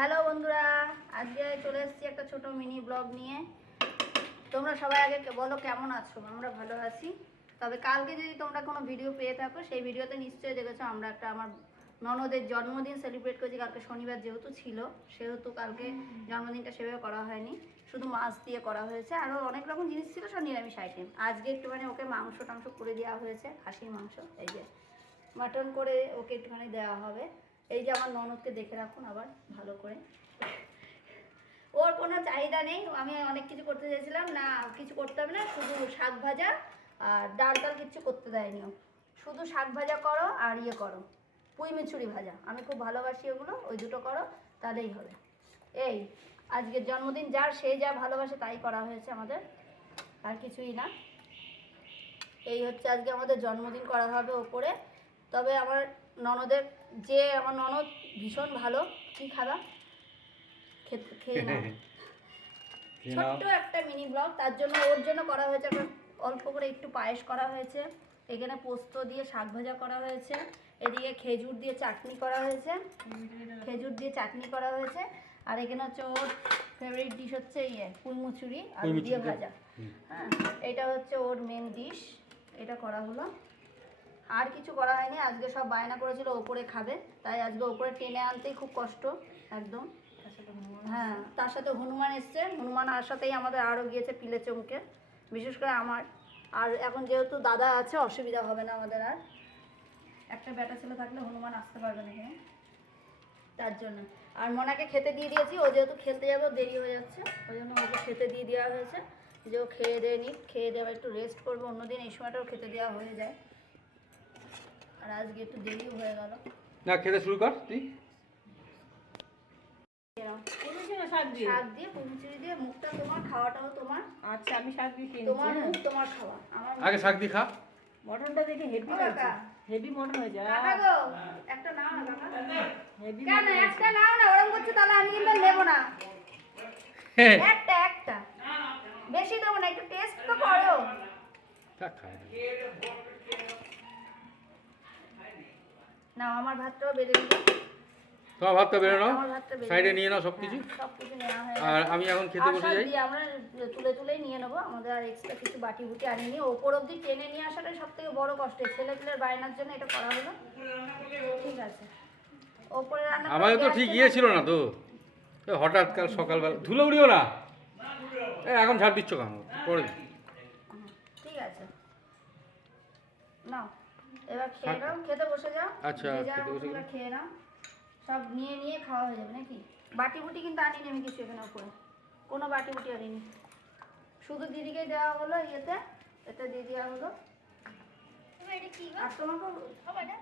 Hello বন্ধুরা, আজকে চলে এসেছি একটা ছোট মিনি ব্লগ নিয়ে। তোমরা সবাই আগে বলো কেমন আছো? আমরা ভালো আছি। তবে কালকে যদি তোমরা কোনো ভিডিও পেয়ে থাকো, সেই ভিডিওতে নিশ্চয়ই দেখেছো আমরা আমার ননদের জন্মদিন সেলিব্রেট করেছি। কালকে শনিবার যেহেতু ছিল, সেহেতু কালকে জন্মদিনটা সেভাবে করা হয়নি, শুধু মাছ দিয়ে করা হয়েছে। আরও অনেক রকম জিনিস ছিল, সব নিরামিষ আইটেম। আজকে একটুখানি ওকে মাংস টাংস করে দেওয়া হয়েছে, খাসির মাংস, এই যে মাটন করে ওকে একটুখানি দেওয়া হবে। এই যে আমার ননদকে দেখে রাখুন আবার ভালো করে, ওর কোনো চাহিদা নেই। আমি অনেক কিছু করতে চাইছিলাম, না কিছু করতে হবে না, শুধু শাক ভাজা আর ডাল কিচ্ছু করতে দেয়নি। ও শুধু শাক ভাজা করো আর করো, পুঁই মিছুরি ভাজা, আমি খুব ভালোবাসি ওগুলো, ওই দুটো করো তাহলেই হবে। এই আজকের জন্মদিন যার, সে যা ভালোবাসে তাই করা হয়েছে আমাদের, আর কিছুই না। এই হচ্ছে আজকে আমাদের জন্মদিন করা হবে ওপরে। তবে আমার ননদের, আমার ননদ ভীষণ ভালো। কি খাবা? খেয়ে নাও। ছোট্ট একটা মিনি ব্লগ, তার জন্য ওর জন্য করা হয়েছে। অল্প করে একটু পায়েস করা হয়েছে, এখানে পোস্ত দিয়ে শাক ভাজা করা হয়েছে, এদিকে খেজুর দিয়ে চাটনি করা হয়েছে, আর এখানে হচ্ছে ওর ফেভারিট ডিশ হচ্ছে পুঁই মুচুরি আলু দিয়ে ভাজা। হ্যাঁ, এটা হচ্ছে ওর মেন ডিশ, এটা করা হলো। আর কিছু করা হয়নি। আজকে সব বায়না করেছিল ওপরে খাবে, তাই আজকে ওপরে টেনে আনতেই খুব কষ্ট একদম। হ্যাঁ, তার সাথে হনুমান এসছে, হনুমান আসাতেই আমাদের আরও গিয়েছে পিলে চমকে, বিশেষ করে আমার। আর এখন যেহেতু দাদা আছে, অসুবিধা হবে না আমাদের। আর একটা বেটা ছেলে থাকলে হনুমান আসতে পারবে না এখানে, তার জন্য। আর মনাকে খেতে দিয়ে দিয়েছি, ও যেহেতু খেলতে যাবে দেরি হয়ে যাচ্ছে, ওই জন্য ওকে খেতে দিয়ে দেওয়া হয়েছে, যে ও খেয়ে দিয়ে নিক, খেয়ে দেওয়া একটু রেস্ট করবে। অন্যদিন এই সময়টাও খেতে দেওয়া হয়ে যায়, আর আজকে একটু দেরিও হয়ে গেল। না, খেতে শুরু কর তুই। শাক দিয়ে পুঁচুরি দিয়ে, মুখটা তোমার, খাওয়াটাও তোমার। আচ্ছা, আমি শাক দিয়ে খেয়ে তোমার মুখ তোমার খাওয়া। আমার আগে শাক দিয়ে খা। মটনটা দেখে হেভি হয়েছে, হেভি মটন হয়েছে। কাকা গো, একটা নাও না কাকা। হেভি কেন একটা নাও না? ওরকম করছে তাহলে আমি কিন্তু নেব না। একটা বেশি দেবো না, একটু টেস্ট তো করো। নাও আমার ভাতটাও বেড়ে দিল। তোমার ভাতটা বেরো নাও, সাইডে নিয়ে নাও সবকিছু। সবকিছু নেওয়া হয়ে আর আমি এখন খেতে বসে যাই। আমরা তুলেই নিয়ে নেবো। আমাদের আর এক্সট্রা কিছু বাটি বুটি আনিনি। ওপর অবধি টেনে নিয়ে আসাটাই সব থেকে বড় কষ্ট। ছেলেপিলের বায়নার জন্য এটা করা হলো। ঠিক আছে, ওপরে রান্না আমাদের তো ঠিক গিয়েছিল না তো, হঠাৎ কাল সকালবেলা ধুলো উড়িও না। এখন ঝাড় দিচ্ছ কেন? পরে ঠিক আছে, নাও এবার খেয়ে নাও, খেতে বসে যাও। আচ্ছা, খেতে বসে যাও, খেয়ে নাও। সব নিয়ে খাওয়া হয়ে যাবে নাকি? বাটি বুটি কিন্তু আনিনি আমি কিছু, এখানে উপরে কোনো বাটি বুটি আনিনি, শুধু দিদিকে দেওয়া হলো। এটা দিয়ে দেওয়া হলো। আর তোমাকে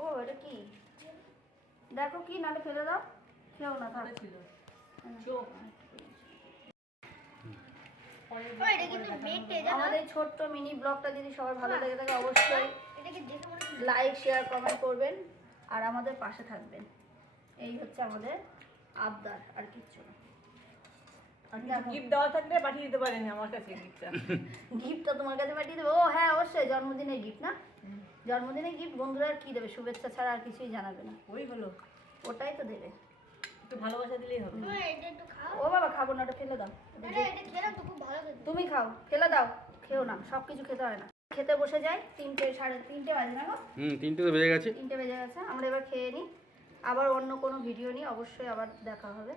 ও এটা কি দেখো, কি নালে ফেলে দাও, খেও না, থাক। আমাদের ছোট্ট মিনি ব্লগটা যদি সবার ভালো লেগে থাকে, অবশ্যই লাইক শেয়ার কমেন্ট করবেন আর আমাদের পাশে থাকবেন। এই হচ্ছে আমাদের আবদার, আর কিচ্ছু না। গিফট দেওয়া থাকলে পাঠিয়ে দিতে পারেন আমার কাছে গিফটটা। গিফটটা তোমার কাছে পাঠিয়ে দেবো? ও হ্যাঁ, অবশ্যই। জন্মদিনের গিফট না? জন্মদিনের গিফট বন্ধুরা আর কি দেবে? শুভেচ্ছা ছাড়া আর কিছুই জানাবে না। ওই হলো, ওটাই তো দেবে, একটু ভালোবাসা দিলেই হবে। ও বাবা, খাবো না, ওটা ফেলে দাও। তুমি খাও, ফেলে দাও। খেও না, সব কিছু খেতে হয় না। খেতে বসে যাই, 3টে সাড়ে 3টে বাজে না গো? 3টে তো বেজে গেছে। 3টে বেজে গেছে। আমরা এবার খেয়ে নিই, আবার অন্য কোনো ভিডিও নিয়ে অবশ্যই আবার দেখা হবে।